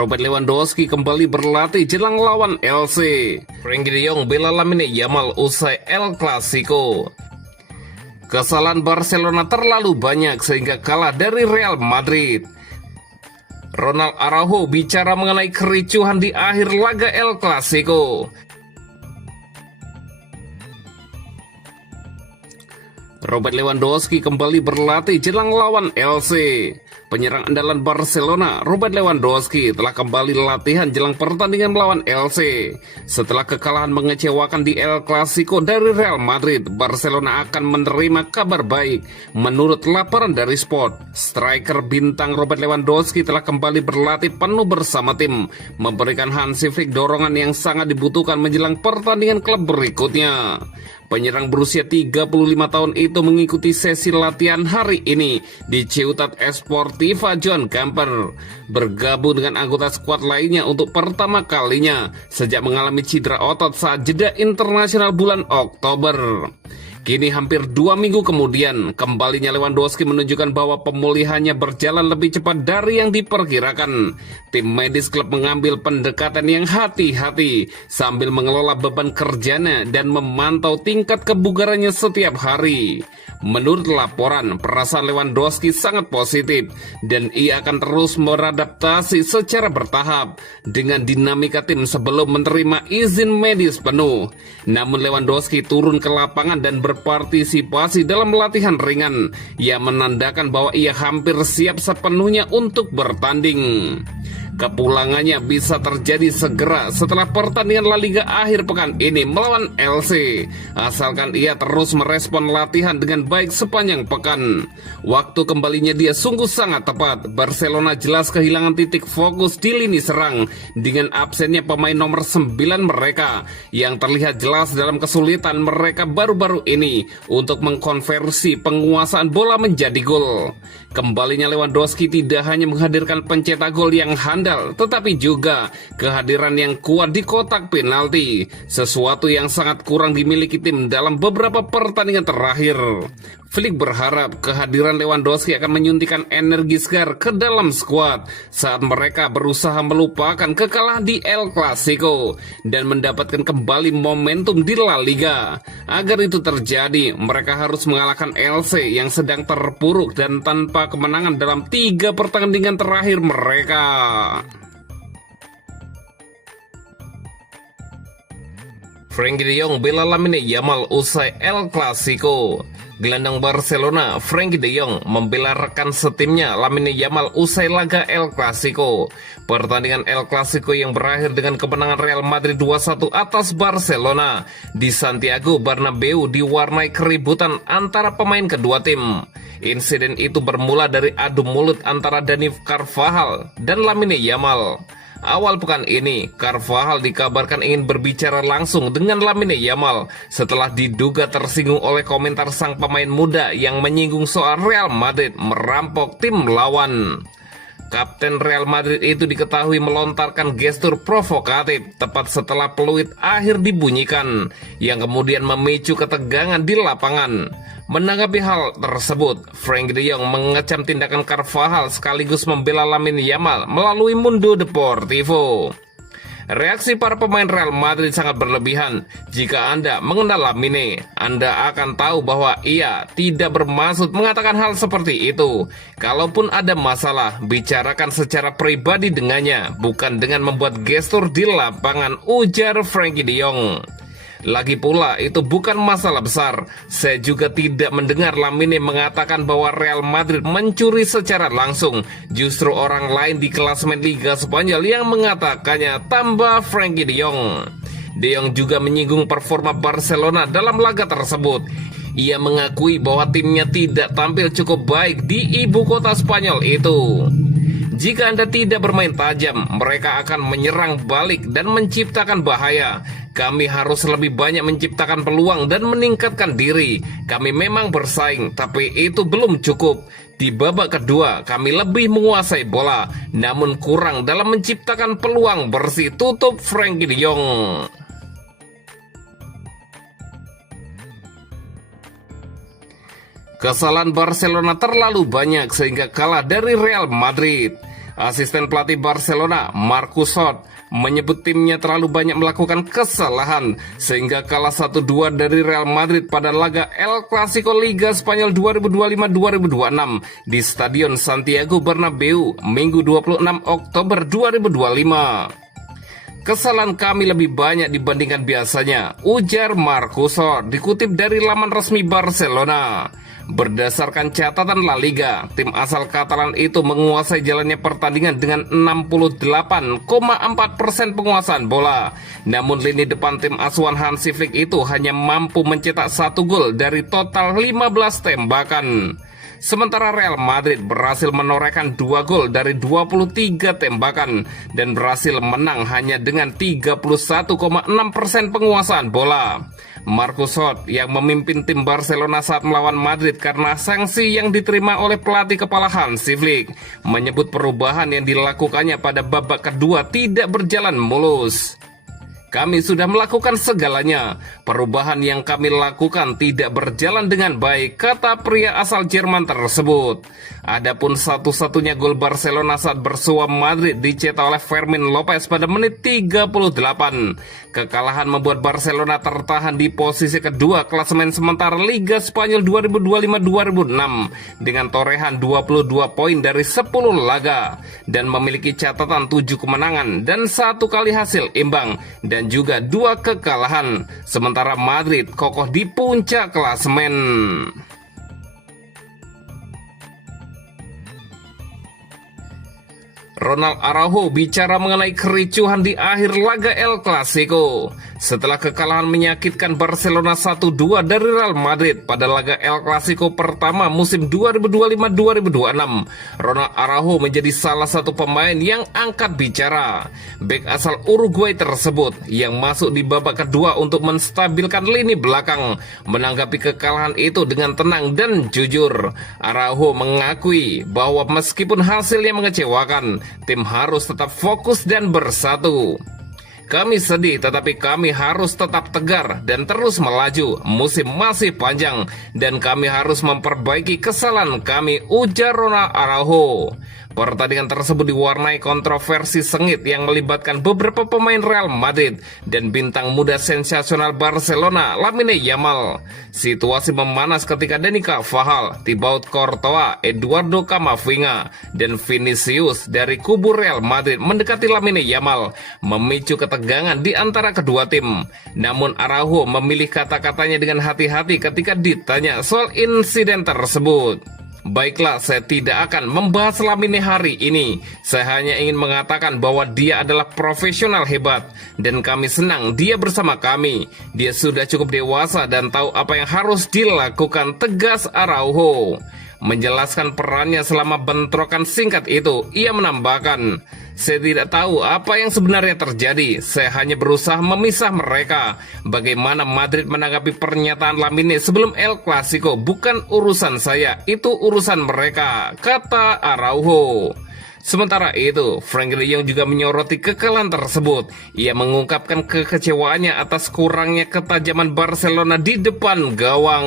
Robert Lewandowski kembali berlatih jelang lawan LC. Frenkie de Jong bela Lamine Yamal usai El Clasico. Kesalahan Barcelona terlalu banyak sehingga kalah dari Real Madrid. Ronald Araujo bicara mengenai kericuhan di akhir laga El Clasico. Robert Lewandowski kembali berlatih jelang lawan LC. Penyerang andalan Barcelona, Robert Lewandowski, telah kembali latihan jelang pertandingan melawan LC. Setelah kekalahan mengecewakan di El Clasico dari Real Madrid, Barcelona akan menerima kabar baik. Menurut laporan dari Sport, striker bintang Robert Lewandowski telah kembali berlatih penuh bersama tim, memberikan Hansi Flick dorongan yang sangat dibutuhkan menjelang pertandingan klub berikutnya. Penyerang berusia 35 tahun itu mengikuti sesi latihan hari ini di Ciutat Esportiva Joan Gamper, bergabung dengan anggota skuad lainnya untuk pertama kalinya sejak mengalami cedera otot saat jeda internasional bulan Oktober. Kini hampir 2 minggu kemudian, kembalinya Lewandowski menunjukkan bahwa pemulihannya berjalan lebih cepat dari yang diperkirakan. Tim medis klub mengambil pendekatan yang hati-hati sambil mengelola beban kerjanya dan memantau tingkat kebugarannya setiap hari. Menurut laporan, perasaan Lewandowski sangat positif dan ia akan terus beradaptasi secara bertahap dengan dinamika tim sebelum menerima izin medis penuh. Namun Lewandowski turun ke lapangan dan berpartisipasi dalam latihan ringan yang menandakan bahwa ia hampir siap sepenuhnya untuk bertanding. Kepulangannya bisa terjadi segera setelah pertandingan La Liga akhir pekan ini melawan LC, asalkan ia terus merespon latihan dengan baik sepanjang pekan. Waktu kembalinya dia sungguh sangat tepat. Barcelona jelas kehilangan titik fokus di lini serang dengan absennya pemain nomor 9 mereka yang terlihat jelas dalam kesulitan mereka baru-baru ini untuk mengkonversi penguasaan bola menjadi gol. Kembalinya Lewandowski tidak hanya menghadirkan pencetak gol yang handal, tetapi juga kehadiran yang kuat di kotak penalti, sesuatu yang sangat kurang dimiliki tim dalam beberapa pertandingan terakhir. Flick berharap kehadiran Lewandowski akan menyuntikkan energi segar ke dalam skuad saat mereka berusaha melupakan kekalahan di El Clasico dan mendapatkan kembali momentum di La Liga. Agar itu terjadi, mereka harus mengalahkan LC yang sedang terpuruk dan tanpa kemenangan dalam 3 pertandingan terakhir mereka. Frenkie de Jong bela Lamine Yamal usai El Clasico. Gelandang Barcelona, Frenkie de Jong membela rekan setimnya Lamine Yamal usai laga El Clasico. Pertandingan El Clasico yang berakhir dengan kemenangan Real Madrid 2-1 atas Barcelona di Santiago Bernabeu diwarnai keributan antara pemain kedua tim. Insiden itu bermula dari adu mulut antara Dani Carvajal dan Lamine Yamal. Awal pekan ini, Carvajal dikabarkan ingin berbicara langsung dengan Lamine Yamal setelah diduga tersinggung oleh komentar sang pemain muda yang menyinggung soal Real Madrid merampok tim lawan. Kapten Real Madrid itu diketahui melontarkan gestur provokatif tepat setelah peluit akhir dibunyikan, yang kemudian memicu ketegangan di lapangan. Menanggapi hal tersebut, Frenkie de Jong mengecam tindakan Carvajal sekaligus membela Lamine Yamal melalui Mundo Deportivo. Reaksi para pemain Real Madrid sangat berlebihan. Jika Anda mengenal Lamine, Anda akan tahu bahwa ia tidak bermaksud mengatakan hal seperti itu. Kalaupun ada masalah, bicarakan secara pribadi dengannya, bukan dengan membuat gestur di lapangan, ujar Frenkie de Jong. Lagi pula, itu bukan masalah besar. Saya juga tidak mendengar Lamine mengatakan bahwa Real Madrid mencuri secara langsung. Justru orang lain di klasemen Liga Spanyol yang mengatakannya, tambah Frenkie de Jong. De Jong juga menyinggung performa Barcelona dalam laga tersebut. Ia mengakui bahwa timnya tidak tampil cukup baik di ibu kota Spanyol itu. Jika Anda tidak bermain tajam, mereka akan menyerang balik dan menciptakan bahaya. Kami harus lebih banyak menciptakan peluang dan meningkatkan diri. Kami memang bersaing, tapi itu belum cukup. Di babak kedua, kami lebih menguasai bola, namun kurang dalam menciptakan peluang bersih, tutup Frenkie de Jong. Kesalahan Barcelona terlalu banyak sehingga kalah dari Real Madrid. Asisten pelatih Barcelona, Marcus Hort, menyebut timnya terlalu banyak melakukan kesalahan sehingga kalah 1-2 dari Real Madrid pada laga El Clasico Liga Spanyol 2025-2026 di Stadion Santiago Bernabeu, Minggu 26 Oktober 2025. Kesalahan kami lebih banyak dibandingkan biasanya, ujar Marcus Hort, dikutip dari laman resmi Barcelona. Berdasarkan catatan La Liga, tim asal Katalan itu menguasai jalannya pertandingan dengan 68,4% penguasaan bola. Namun lini depan tim asuhan Hansi Flick itu hanya mampu mencetak 1 gol dari total 15 tembakan. Sementara Real Madrid berhasil menorehkan 2 gol dari 23 tembakan dan berhasil menang hanya dengan 31,6% penguasaan bola. Marcus Hort yang memimpin tim Barcelona saat melawan Madrid karena sanksi yang diterima oleh pelatih kepala Hansi Flick menyebut perubahan yang dilakukannya pada babak kedua tidak berjalan mulus. Kami sudah melakukan segalanya. Perubahan yang kami lakukan tidak berjalan dengan baik, kata pria asal Jerman tersebut. Adapun satu-satunya gol Barcelona saat bersua Madrid dicetak oleh Fermin Lopez pada menit 38. Kekalahan membuat Barcelona tertahan di posisi kedua klasemen sementara Liga Spanyol 2025-2026 dengan torehan 22 poin dari 10 laga dan memiliki catatan 7 kemenangan dan 1 kali hasil imbang dan juga 2 kekalahan, sementara Madrid kokoh di puncak klasemen. Ronald Araujo bicara mengenai kericuhan di akhir laga El Clasico. Setelah kekalahan menyakitkan Barcelona 1-2 dari Real Madrid pada laga El Clasico pertama musim 2025-2026, Ronald Araujo menjadi salah satu pemain yang angkat bicara. Bek asal Uruguay tersebut yang masuk di babak kedua untuk menstabilkan lini belakang menanggapi kekalahan itu dengan tenang dan jujur. Araujo mengakui bahwa meskipun hasilnya mengecewakan, tim harus tetap fokus dan bersatu. Kami sedih, tetapi kami harus tetap tegar dan terus melaju. Musim masih panjang dan kami harus memperbaiki kesalahan kami, ujar Ronald Araujo. Pertandingan tersebut diwarnai kontroversi sengit yang melibatkan beberapa pemain Real Madrid dan bintang muda sensasional Barcelona, Lamine Yamal. Situasi memanas ketika Dani Carvajal, Thibaut Courtois, Eduardo Camavinga, dan Vinicius dari kubu Real Madrid mendekati Lamine Yamal, memicu ketegangan di antara kedua tim. Namun Araujo memilih kata-katanya dengan hati-hati ketika ditanya soal insiden tersebut. Baiklah, saya tidak akan membahas Lamine hari ini. Saya hanya ingin mengatakan bahwa dia adalah profesional hebat dan kami senang dia bersama kami. Dia sudah cukup dewasa dan tahu apa yang harus dilakukan, tegas Araujo. Menjelaskan perannya selama bentrokan singkat itu, ia menambahkan, saya tidak tahu apa yang sebenarnya terjadi. Saya hanya berusaha memisah mereka. Bagaimana Madrid menanggapi pernyataan Lamine sebelum El Clasico bukan urusan saya, itu urusan mereka, kata Araujo. Sementara itu, Frankie de Jong juga menyoroti kekalahan tersebut. Ia mengungkapkan kekecewaannya atas kurangnya ketajaman Barcelona di depan gawang.